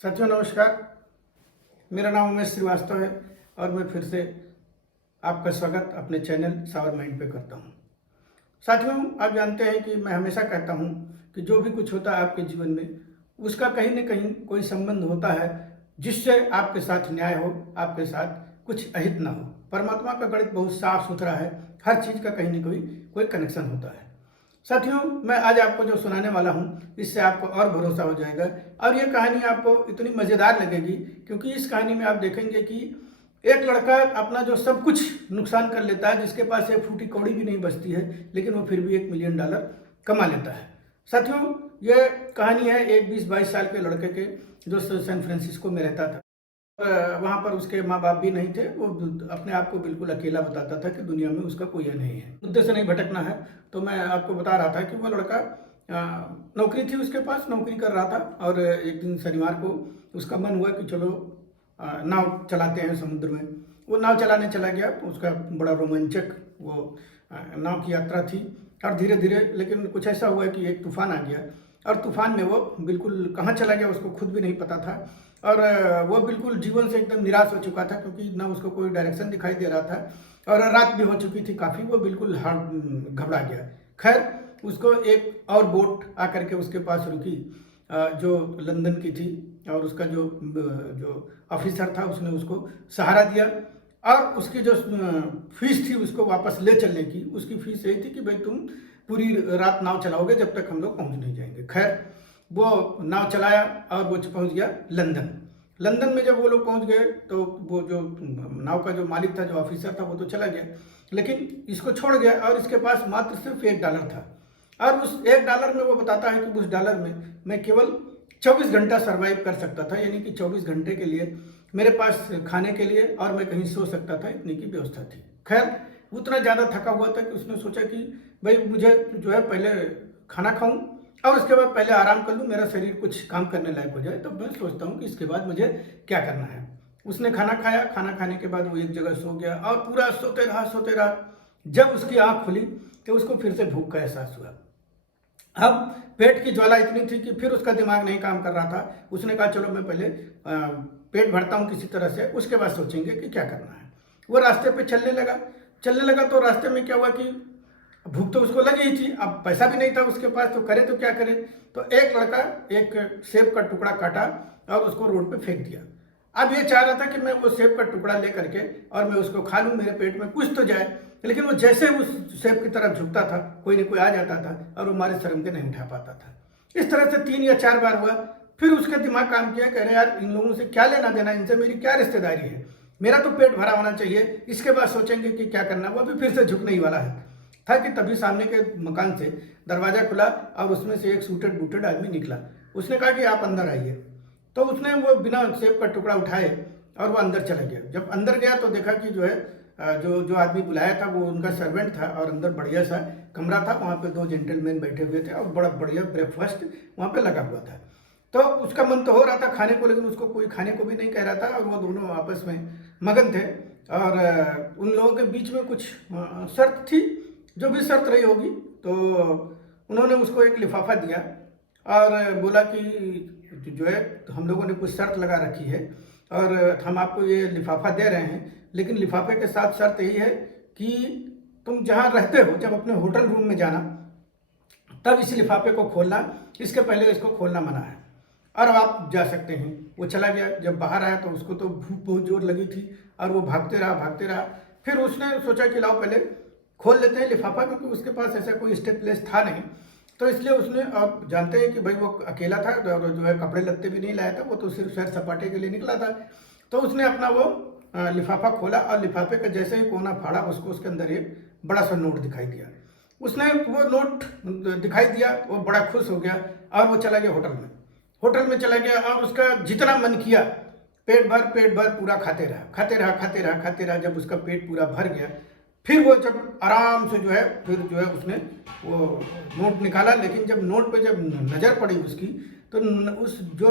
साथियों नमस्कार। मेरा नाम उमेश श्रीवास्तव है और मैं फिर से आपका स्वागत अपने चैनल सावर माइंड पे करता हूँ। साथियों, आप जानते हैं कि मैं हमेशा कहता हूँ कि जो भी कुछ होता है आपके जीवन में उसका कहीं न कहीं कोई संबंध होता है जिससे आपके साथ न्याय हो, आपके साथ कुछ अहित ना हो। परमात्मा का गणित बहुत साफ सुथरा है, हर चीज़ का कहीं न कहीं कोई कनेक्शन होता है। साथियों, मैं आज आपको जो सुनाने वाला हूँ इससे आपको और भरोसा हो जाएगा और ये कहानी आपको इतनी मज़ेदार लगेगी क्योंकि इस कहानी में आप देखेंगे कि एक लड़का अपना जो सब कुछ नुकसान कर लेता है, जिसके पास एक फूटी कौड़ी भी नहीं बचती है, लेकिन वो फिर भी $1 मिलियन कमा लेता है। साथियों, ये कहानी है एक 20-22 साल के लड़के के जो सैन फ्रांसिस्को में रहता था। वहाँ पर उसके माँ बाप भी नहीं थे। वो अपने आप को बिल्कुल अकेला बताता था कि दुनिया में उसका कोई नहीं है। मुद्दे से नहीं भटकना है, तो मैं आपको बता रहा था कि वो लड़का नौकरी थी उसके पास, नौकरी कर रहा था और एक दिन शनिवार को उसका मन हुआ कि चलो नाव चलाते हैं समुद्र में। वो नाव चलाने चला गया। उसका बड़ा रोमांचक वो नाव की यात्रा थी और धीरे धीरे लेकिन कुछ ऐसा हुआ कि एक तूफान आ गया और तूफान में वो बिल्कुल कहाँ चला गया उसको खुद भी नहीं पता था और वो बिल्कुल जीवन से एकदम निराश हो चुका था क्योंकि ना उसको कोई डायरेक्शन दिखाई दे रहा था और रात भी हो चुकी थी काफ़ी। वो बिल्कुल घबरा गया। खैर, उसको एक और बोट आकर के उसके पास रुकी जो लंदन की थी और उसका जो ऑफिसर था उसने उसको सहारा दिया और उसकी जो फीस थी उसको वापस ले चलने की। उसकी फीस यही थी कि भाई तुम पूरी रात नाव चलाओगे जब तक हम लोग पहुंच नहीं जाएंगे। खैर, वो नाव चलाया और वो पहुंच गया लंदन। लंदन में जब वो लोग पहुंच गए तो वो जो नाव का जो मालिक था, जो ऑफिसर था, वो तो चला गया लेकिन इसको छोड़ गया और इसके पास मात्र सिर्फ $1 था और उस $1 में वो बताता है कि उस डॉलर में मैं केवल 24 घंटा सर्वाइव कर सकता था, यानी कि 24 घंटे के लिए मेरे पास खाने के लिए और मैं कहीं सो सकता था, इतनी की व्यवस्था थी। खैर, उतना ज़्यादा थका हुआ था कि उसने सोचा कि भाई मुझे जो है पहले खाना खाऊं और उसके बाद पहले आराम कर लूँ, मेरा शरीर कुछ काम करने लायक हो जाए, तो मैं सोचता हूँ कि इसके बाद मुझे क्या करना है। उसने खाना खाया। खाना खाने के बाद वो एक जगह सो गया और पूरा सोते रहा। जब उसकी आँख खुली तो उसको फिर से भूख का एहसास हुआ। अब पेट की ज्वाला इतनी थी कि फिर उसका दिमाग नहीं काम कर रहा था। उसने कहा चलो मैं पहले पेट भरता हूँ किसी तरह से, उसके बाद सोचेंगे कि क्या करना है। वो रास्ते पे चलने लगा तो रास्ते में क्या हुआ कि भूख तो उसको लगी ही थी, अब पैसा भी नहीं था उसके पास, तो करे तो क्या करे। तो एक लड़का एक सेब का टुकड़ा काटा और उसको रोड पे फेंक दिया। अब ये चाह रहा था कि मैं वो सेब का टुकड़ा ले करके और मैं उसको खा लूँ, मेरे पेट में कुछ तो जाए, लेकिन वो जैसे उस सेब की तरफ झुकता था कोई न कोई आ जाता था और वो मारे शर्म के नहीं उठा पाता था। इस तरह से 3 या 4 बार हुआ। फिर उसका दिमाग काम किया, कह रहे यार इन लोगों से क्या लेना देना, इनसे मेरी क्या रिश्तेदारी है, मेरा तो पेट भरा होना चाहिए, इसके बाद सोचेंगे कि क्या करना। वो अभी फिर से झुकने ही वाला था कि तभी सामने के मकान से दरवाजा खुला और उसमें से एक सूटेड बूटेड आदमी निकला। उसने कहा कि आप अंदर आइए। तो उसने वो बिना सेब का टुकड़ा उठाए और वो अंदर चला गया। जब अंदर गया तो देखा कि जो है जो आदमी बुलाया था वो उनका सर्वेंट था और अंदर बढ़िया सा कमरा था, वहाँ पे 2 जेंटलमैन बैठे हुए थे और बड़ा बढ़िया ब्रेकफास्ट वहाँ पे लगा हुआ था। तो उसका मन तो हो रहा था खाने को, लेकिन उसको कोई खाने को भी नहीं कह रहा था और वो दोनों आपस में मगन थे और उन लोगों के बीच में कुछ शर्त थी, जो भी शर्त रही होगी। तो उन्होंने उसको एक लिफाफा दिया और बोला कि जो है हम लोगों ने कुछ शर्त लगा रखी है और हम आपको ये लिफाफा दे रहे हैं, लेकिन लिफाफे के साथ शर्त यही है कि तुम जहाँ रहते हो जब अपने होटल रूम में जाना तब इस लिफाफे को खोलना, इसके पहले इसको खोलना मना है और आप जा सकते हैं। वो चला गया। जब बाहर आया तो उसको तो भूख बहुत जोर लगी थी और वो भागते रहा। फिर उसने सोचा कि लाओ पहले खोल लेते हैं लिफाफा, क्योंकि उसके पास ऐसा कोई स्टेपलेस था नहीं। तो इसलिए उसने, आप जानते हैं कि भाई वो अकेला था और जो है कपड़े लत्ते भी नहीं लाया था, वो तो सिर्फ सैर सपाटे के लिए निकला था। तो उसने अपना वो लिफाफा खोला और लिफाफे का जैसे ही कोना फाड़ा उसको उसके अंदर एक बड़ा सा नोट दिखाई दिया। उसने वो नोट दिखाई दिया, वो बड़ा खुश हो गया और वो चला गया होटल में चला गया और उसका जितना मन किया पेट भर पूरा खाते रहा। जब उसका पेट पूरा भर गया फिर वो जब आराम से जो है उसने वो नोट निकाला, लेकिन जब नोट पे जब नज़र पड़ी उसकी तो उस जो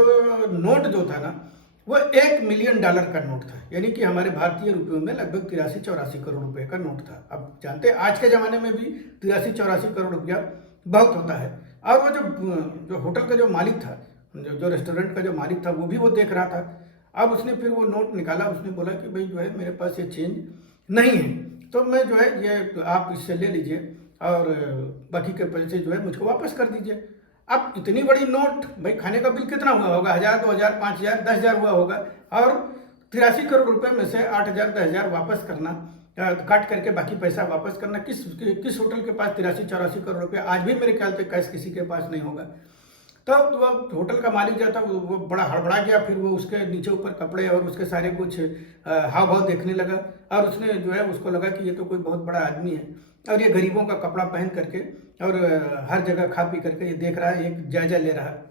नोट जो था ना वो $1 मिलियन का नोट था, यानी कि हमारे भारतीय रुपयों में लगभग 83-84 करोड़ रुपए का नोट था। अब जानते हैं आज के ज़माने में भी 83-84 करोड़ रुपया बहुत होता है। और वो जो होटल का जो मालिक था, जो रेस्टोरेंट का जो मालिक था वो भी वो देख रहा था। अब उसने फिर वो नोट निकाला, उसने बोला कि भाई जो है मेरे पास ये चेंज नहीं है, तो मैं जो है ये आप इससे ले लीजिए और बाकी के पैसे जो है मुझको वापस कर दीजिए। अब इतनी बड़ी नोट, भाई खाने का बिल कितना हुआ होगा, 1000, 2000, 5000, 10,000 हुआ होगा, और 83 करोड़ रुपए में से 8000, 10,000 वापस करना, काट करके बाकी पैसा वापस करना। किस होटल के पास 83-84 करोड़ रुपया आज भी मेरे ख्याल से कैश किसी के पास नहीं होगा। तो वो होटल का मालिक जो था वो बड़ा हड़बड़ा गया। फिर वो उसके नीचे ऊपर कपड़े और उसके सारे कुछ हाव भाव देखने लगा, और उसने जो है उसको लगा कि ये तो कोई बहुत बड़ा आदमी है और ये गरीबों का कपड़ा पहन करके और हर जगह खा पी करके ये देख रहा है, एक जायजा ले रहा है।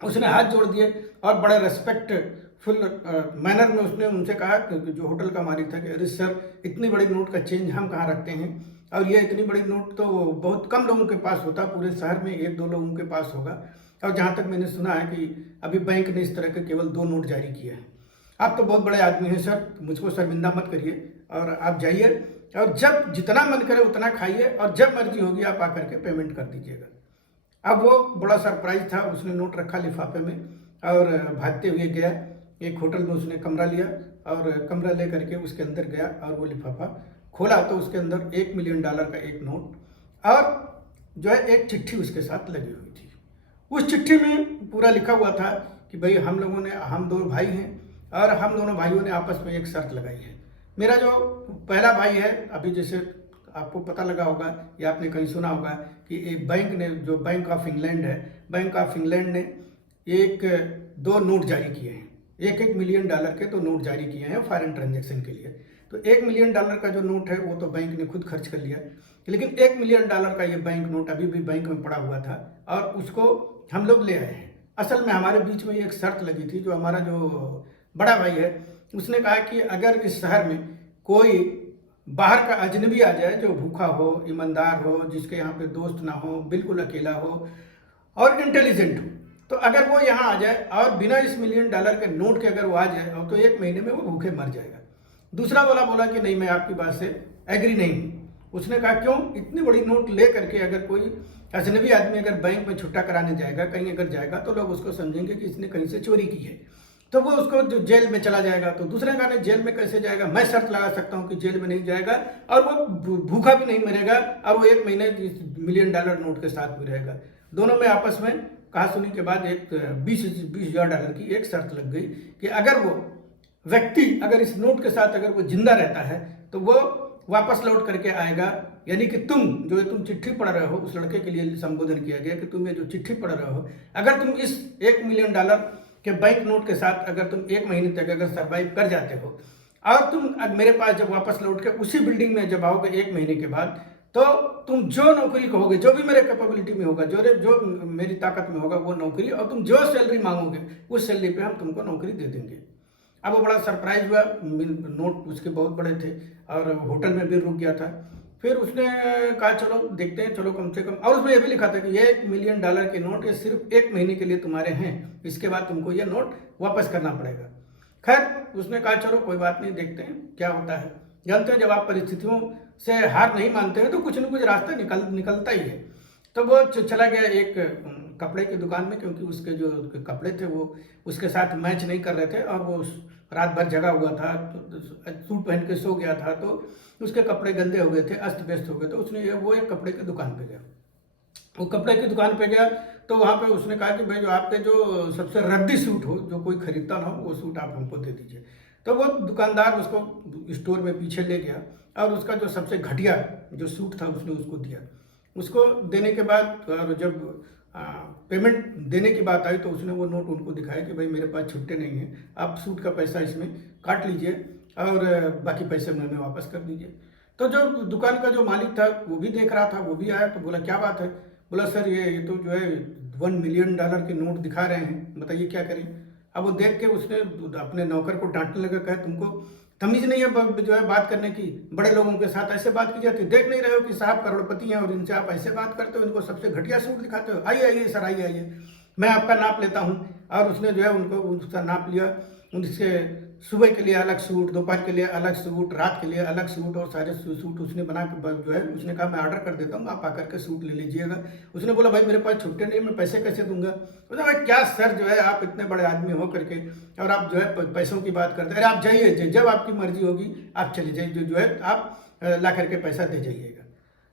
उसने हाथ जोड़ दिए और बड़े रेस्पेक्टफुल मैनर में उसने उनसे कहा कि जो होटल का मालिक था कि अरे सर, इतनी बड़ी नोट का चेंज हम कहाँ रखते हैं, और ये इतनी बड़ी नोट तो बहुत कम लोगों के पास होता, पूरे शहर में 1-2 लोगों के पास होगा, और जहाँ तक मैंने सुना है कि अभी बैंक ने इस तरह के केवल 2 नोट जारी किए हैं। आप तो बहुत बड़े आदमी हैं सर, मुझको शर्मिंदा मत करिए और आप जाइए और जब जितना मन करे उतना खाइए और जब मर्जी होगी आप आकर के पेमेंट कर दीजिएगा। अब वो बड़ा सरप्राइज था, उसने नोट रखा लिफाफे में और भागते हुए गया। एक होटल में उसने कमरा लिया और कमरा ले करके उसके अंदर गया और वो लिफाफा खोला तो उसके अंदर $1 मिलियन का एक नोट और जो है एक चिट्ठी उसके साथ लगी हुई थी। उस चिट्ठी में पूरा लिखा हुआ था कि भाई हम 2 भाई हैं और हम दोनों भाइयों ने आपस में एक शर्त लगाई है। मेरा जो पहला भाई है, अभी जैसे आपको पता लगा होगा या आपने कहीं सुना होगा कि एक बैंक ने, जो बैंक ऑफ इंग्लैंड है, बैंक ऑफ इंग्लैंड ने 2 नोट जारी किए हैं, $1 मिलियन के 2 नोट जारी किए हैं फॉरेन ट्रांजैक्शन के लिए। तो $1 मिलियन का जो नोट है वो तो बैंक ने खुद खर्च कर लिया, लेकिन $1 मिलियन का ये बैंक नोट अभी भी बैंक में पड़ा हुआ था और उसको हम लोग ले आए हैं। असल में हमारे बीच में एक शर्त लगी थी। जो हमारा जो बड़ा भाई है उसने कहा कि अगर इस शहर में कोई बाहर का अजनबी आ जाए जो भूखा हो, ईमानदार हो, जिसके यहाँ पे दोस्त ना हो, बिल्कुल अकेला हो और इंटेलिजेंट हो, तो अगर वो यहाँ आ जाए और बिना इस $1 मिलियन के नोट के अगर वो आ जाए तो 1 महीने में वो भूखे मर जाएगा। दूसरा वाला बोला कि नहीं, मैं आपकी बात से एग्री नहीं हूँ। उसने कहा क्यों? इतनी बड़ी नोट ले करके अगर कोई अजनबी आदमी अगर बैंक में छुट्टा कराने जाएगा, कहीं अगर जाएगा तो लोग उसको समझेंगे कि इसने कहीं से चोरी की है, तो वो उसको जो जेल में चला जाएगा। तो दूसरे का ने जेल में कैसे जाएगा? मैं शर्त लगा सकता हूँ कि जेल में नहीं जाएगा और वो भूखा भी नहीं मरेगा और वो 1 महीने $1 मिलियन नोट के साथ भी रहेगा। दोनों में आपस में कहा सुनी के बाद एक $20,000 की एक शर्त लग गई कि अगर वो व्यक्ति अगर इस नोट के साथ अगर वो जिंदा रहता है तो वो वापस लौट करके आएगा। यानी कि तुम चिट्ठी पढ़ रहे हो, उस लड़के के लिए संबोधन किया गया कि तुम ये जो चिट्ठी पढ़ रहे हो, अगर तुम इस $1 मिलियन के बैंक नोट के साथ अगर तुम 1 महीने तक अगर सर्वाइव कर जाते हो और तुम मेरे पास जब वापस लौट के उसी बिल्डिंग में जब आओगे 1 महीने के बाद, तो तुम जो नौकरी कहोगे, जो भी मेरे कैपेबिलिटी में होगा, जो मेरी ताकत में होगा वो नौकरी, और तुम जो सैलरी मांगोगे उस सैलरी पे हम तुमको नौकरी दे देंगे। अब वो बड़ा सरप्राइज हुआ, नोट उसके बहुत बड़े थे और होटल में भी रुक गया था। फिर उसने कहा चलो देखते हैं, चलो कम से कम, और उसमें ये भी लिखा था कि ये $1 मिलियन के नोट ये सिर्फ 1 महीने के लिए तुम्हारे हैं, इसके बाद तुमको ये नोट वापस करना पड़ेगा। खैर उसने कहा चलो कोई बात नहीं, देखते हैं क्या होता है। जानते हैं जब आप परिस्थितियों से हार नहीं मानते हैं तो कुछ न कुछ रास्ता निकलता ही है। तो वो चला गया एक कपड़े की दुकान में, क्योंकि उसके जो कपड़े थे वो उसके साथ मैच नहीं कर रहे थे और वो रात भर जगा हुआ था, तो सूट पहन के सो गया था, तो उसके कपड़े गंदे हो गए थे, अस्त व्यस्त हो गए। तो उसने वो एक कपड़े की दुकान पे गया। वो कपड़े की दुकान पे गया तो वहाँ पे उसने कहा कि भाई जो आपके जो सबसे रद्दी सूट हो, जो कोई खरीदता ना हो, वो सूट आप हमको दे दीजिए। तो वो दुकानदार उसको स्टोर में पीछे ले गया और उसका जो सबसे घटिया जो सूट था उसने उसको दिया। उसको देने के बाद और जब पेमेंट देने की बात आई तो उसने वो नोट उनको दिखाया कि भाई मेरे पास छुट्टे नहीं हैं, आप सूट का पैसा इसमें काट लीजिए और बाकी पैसे हमें वापस कर दीजिए। तो जो दुकान का जो मालिक था वो भी देख रहा था, वो भी आया तो बोला क्या बात है? बोला सर ये तो जो है $1 मिलियन के नोट दिखा रहे हैं, बताइए क्या करें। अब वो देख के उसने अपने नौकर को डांटने लगा, कहा तुमको तमीज नहीं है जो है बात करने की, बड़े लोगों के साथ ऐसे बात की जाती है, देख नहीं रहे हो कि साहब करोड़पति हैं और इनसे आप ऐसे बात करते हो, इनको सबसे घटिया सूट दिखाते हो। आइए आइए सर, आइए आइए, मैं आपका नाप लेता हूँ। और उसने जो है उनको उसका नाप लिया, उनसे सुबह के लिए अलग सूट, दोपहर के लिए अलग सूट, रात के लिए अलग सूट और सारे सूट उसने बना के जो है उसने कहा मैं ऑर्डर कर देता हूँ, आप आकर के सूट ले लीजिएगा। उसने बोला भाई मेरे पास छुट्टी नहीं, मैं पैसे कैसे दूंगा? उसने भाई क्या सर जो है आप इतने बड़े आदमी हो करके और आप जो है पैसों की बात करते हैं, अरे आप जाइए, जब आपकी मर्जी होगी आप चले जाइए, जो है आप ला करके पैसा दे जाइएगा।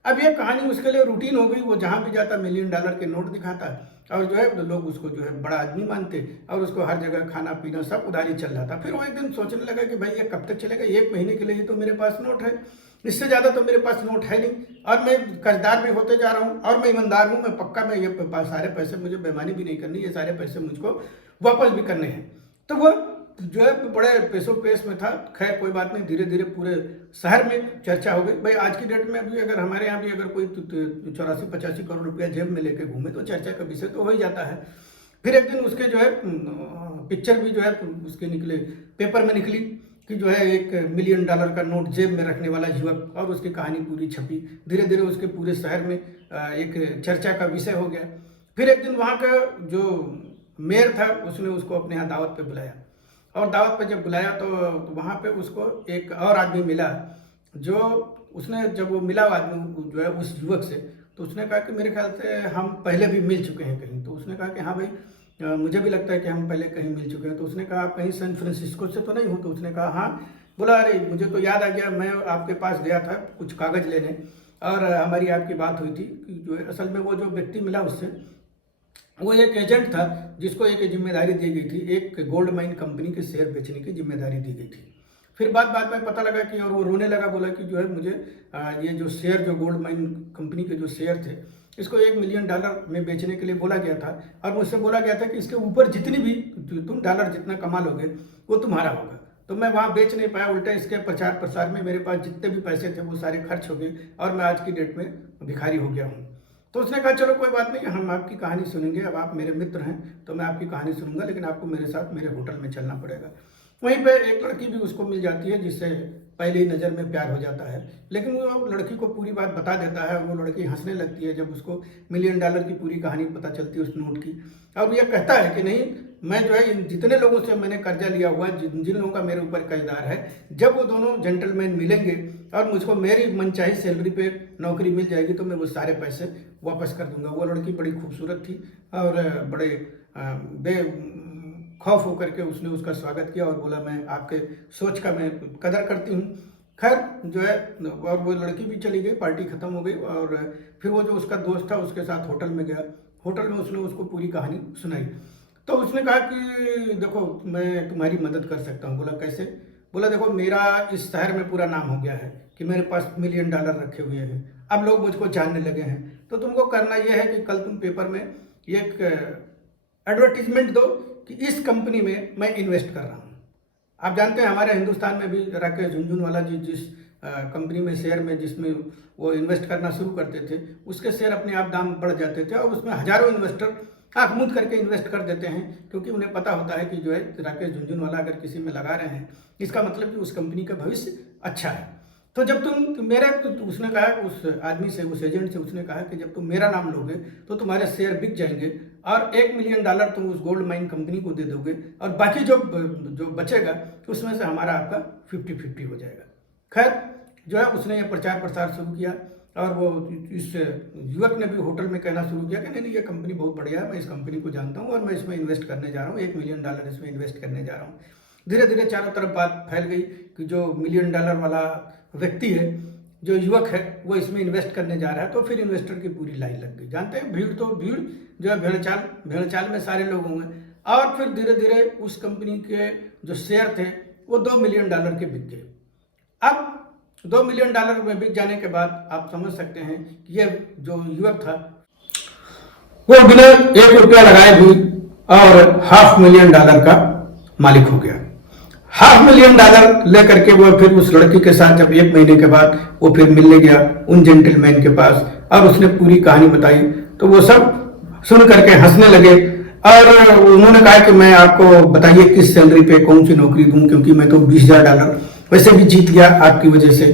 अब ये कहानी उसके लिए रूटीन हो गई, वो जहाँ भी जाता $1 मिलियन के नोट दिखाता और जो है लोग उसको जो है बड़ा आदमी मानते और उसको हर जगह खाना पीना सब उधारी चल रहा था। फिर वो एक दिन सोचने लगा कि भाई ये कब तक चलेगा, 1 महीने के लिए ही तो मेरे पास नोट है, इससे ज़्यादा तो मेरे पास नोट है नहीं और मैं कर्जदार भी होते जा रहा हूँ और मैं ईमानदार हूँ, मैं पक्का मैं ये सारे पैसे मुझे बेईमानी भी नहीं करनी, ये सारे पैसे मुझको वापस भी करने हैं। तो वो जो है बड़े पेशो पेश में था। खैर कोई बात नहीं, धीरे धीरे पूरे शहर में चर्चा हो गई। भाई आज की डेट में अभी अगर हमारे यहाँ भी अगर कोई 84-85 करोड़ रुपया जेब में लेके घूमे तो चर्चा का विषय तो हो ही जाता है। फिर एक दिन उसके जो है पिक्चर भी जो है उसके निकले, पेपर में निकली कि जो है $1 मिलियन का नोट जेब में रखने वाला युवक, और उसकी कहानी पूरी छपी। धीरे धीरे उसके पूरे शहर में एक चर्चा का विषय हो गया। फिर एक दिन वहाँ का जो मेयर था उसने उसको अपने यहाँ दावत पे बुलाया और दावत पे जब बुलाया तो वहाँ पे उसको एक और आदमी मिला, जो उसने जब वो मिला आदमी जो है उस युवक से, तो उसने कहा कि मेरे ख्याल से हम पहले भी मिल चुके हैं कहीं। तो उसने कहा कि हाँ भाई मुझे भी लगता है कि हम पहले कहीं मिल चुके हैं। तो उसने कहा आप कहीं सैन फ्रांसिस्को से तो नहीं हो? तो उसने कहा हाँ। बोला अरे मुझे तो याद आ गया, मैं आपके पास गया था कुछ कागज़ लेने और हमारी आपकी बात हुई थी कि जो है असल में वो जो व्यक्ति मिला उससे, वो एक एजेंट था जिसको एक जिम्मेदारी दी गई थी, एक गोल्ड माइन कंपनी के शेयर बेचने की जिम्मेदारी दी गई थी। फिर बाद में पता लगा कि, और वो रोने लगा, बोला कि जो है मुझे ये जो शेयर, जो गोल्ड माइन कंपनी के जो शेयर थे, इसको $1 मिलियन में बेचने के लिए बोला गया था और मुझसे बोला गया था कि इसके ऊपर जितनी भी तुम डॉलर जितना कमा लोगे वो तुम्हारा होगा। तो मैं वहाँ बेच नहीं पाया, उल्टा इसके प्रचार प्रसार में मेरे पास जितने भी पैसे थे वो सारे खर्च हो गए और मैं आज की डेट में भिखारी हो गया हूँ। तो उसने कहा चलो कोई बात नहीं, हम आपकी कहानी सुनेंगे, अब आप मेरे मित्र हैं तो मैं आपकी कहानी सुनूंगा, लेकिन आपको मेरे साथ मेरे होटल में चलना पड़ेगा। वहीं पे एक लड़की भी उसको मिल जाती है जिससे पहले ही नज़र में प्यार हो जाता है, लेकिन वो लड़की को पूरी बात बता देता है। वो लड़की हंसने लगती है जब उसको $1 मिलियन की पूरी कहानी पता चलती है उस नोट की। अब ये कहता है कि नहीं, मैं जो है इन जितने लोगों से मैंने कर्जा लिया हुआ, जिन लोगों का मेरे ऊपर कर्जदार है, जब वो दोनों जेंटलमैन मिलेंगे और मुझको मेरी मनचाही सैलरी पे नौकरी मिल जाएगी तो मैं वो सारे पैसे वापस कर दूंगा। वो लड़की बड़ी खूबसूरत थी और बड़े बेखौफ होकर के उसने उसका स्वागत किया और बोला मैं आपके सोच का मैं कदर करती हूँ। खैर जो है, और वो लड़की भी चली गई, पार्टी खत्म हो गई और फिर वो जो उसका दोस्त था उसके साथ होटल में गया। होटल में उसने उसको पूरी कहानी सुनाई तो उसने कहा कि देखो मैं तुम्हारी मदद कर सकता हूँ। बोला कैसे? बोला देखो मेरा इस शहर में पूरा नाम हो गया है कि मेरे पास $1 मिलियन रखे हुए हैं, अब लोग मुझको जानने लगे हैं, तो तुमको करना यह है कि कल तुम पेपर में एक एडवर्टीजमेंट दो कि इस कंपनी में मैं इन्वेस्ट कर रहा हूँ। आप जानते हैं हमारे हिंदुस्तान में भी राकेश झुनझुनवाला जी जिस कंपनी में शेयर में जिसमें वो इन्वेस्ट करना शुरू करते थे, उसके शेयर अपने आप दाम बढ़ जाते थे और उसमें हजारों इन्वेस्टर आंख मूंद करके इन्वेस्ट कर देते हैं, क्योंकि उन्हें पता होता है कि जो है राकेश झुनझुनवाला अगर किसी में लगा रहे हैं इसका मतलब कि उस कंपनी का भविष्य अच्छा है। तो जब तुम मेरा, उसने कहा उस आदमी से, उस एजेंट से उसने कहा कि जब तुम मेरा नाम लोगे तो तुम्हारे शेयर बिक जाएंगे और $1 मिलियन तुम उस गोल्ड माइन कंपनी को दे दोगे और बाकी जो बचेगा उसमें से हमारा आपका 50-50 हो जाएगा। खैर जो है उसने ये प्रचार प्रसार शुरू किया और वो इस युवक ने भी होटल में कहना शुरू किया कि नहीं ये कंपनी बहुत बढ़िया है, मैं इस कंपनी को जानता हूँ और मैं इसमें इन्वेस्ट करने जा रहा हूँ, $1 मिलियन इसमें इन्वेस्ट करने जा रहा हूँ। धीरे धीरे चारों तरफ बात फैल गई कि जो $1 मिलियन वाला व्यक्ति है, जो युवक है, वो इसमें इन्वेस्ट करने जा रहा है। तो फिर इन्वेस्टर की पूरी लाइन लग गई। जानते हैं भीड़ तो भीड़ जो है भेड़चाल में सारे लोग होंगे और फिर धीरे धीरे उस कंपनी के जो शेयर थे वो $2 मिलियन के बिक गए। अब $2 मिलियन में बिक जाने के बाद आप समझ सकते हैं कि ये जो युवक था वो बिना $1 लगाए भी और $500 मिलियन का मालिक हो गया। $500 मिलियन लेकर के वो फिर उस लड़की के साथ जब 1 महीने के बाद वो फिर मिलने गया उन जेंटलमैन के पास और उसने पूरी कहानी बताई, तो वो सब सुन करके हंसने लगे और उन्होंने कहा कि मैं आपको बताइए किस सैलरी पे कौन सी नौकरी दूं, क्योंकि मैं तो $20,000 वैसे भी जीत गया आपकी वजह से।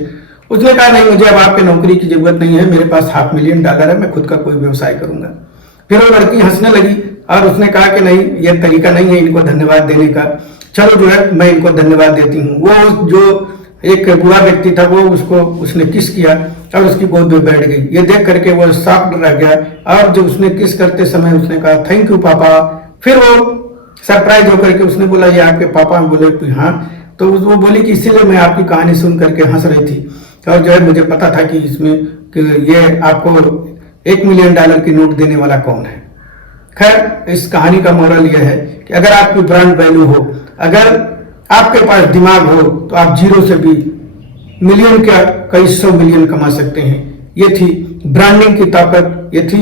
उसने कहा नहीं, मुझे अब आपके नौकरी की जरूरत नहीं है, मेरे पास $500 मिलियन है, मैं खुद का कोई व्यवसाय करूंगा। फिर वो लड़की हंसने लगी और उसने कहा कि नहीं, ये तरीका नहीं है इनको धन्यवाद देने का, चलो जो है मैं इनको धन्यवाद देती हूँ। वो जो एक बुरा व्यक्ति था वो उसने किस किया और उसकी गोद में बैठ गई। ये देख करके वो शॉक्ड रह गया और जो उसने किस करते समय उसने कहा थैंक यू पापा। फिर वो सरप्राइज होकर के उसने बोला ये आपके पापा? बोले तो हाँ। तो वो बोली कि इसीलिए मैं आपकी कहानी सुन करके हंस रही थी और जो है मुझे पता था कि इसमें कि ये आपको $1 मिलियन की नोट देने वाला कौन है। खैर, इस कहानी का मोरल यह है कि अगर आपकी ब्रांड वैल्यू हो, अगर आपके पास दिमाग हो, तो आप जीरो से भी मिलियन क्या कई 100 मिलियन कमा सकते हैं। ये थी ब्रांडिंग की ताकत, ये थी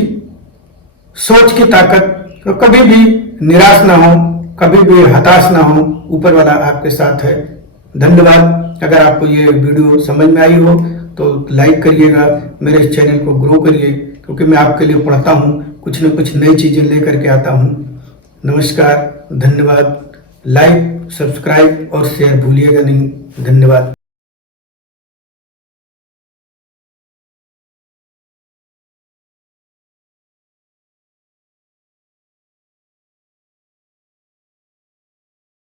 सोच की ताकत। तो कभी भी निराश ना हो, कभी भी हताश ना हो, ऊपर वाला आपके साथ है। धन्यवाद। अगर आपको ये वीडियो समझ में आई हो तो लाइक करिएगा, मेरे इस चैनल को ग्रो करिए, क्योंकि मैं आपके लिए पढ़ता हूँ, कुछ न कुछ नई चीज़ें लेकर के आता हूँ। नमस्कार, धन्यवाद। लाइक, सब्सक्राइब और शेयर भूलिएगा नहीं। धन्यवाद।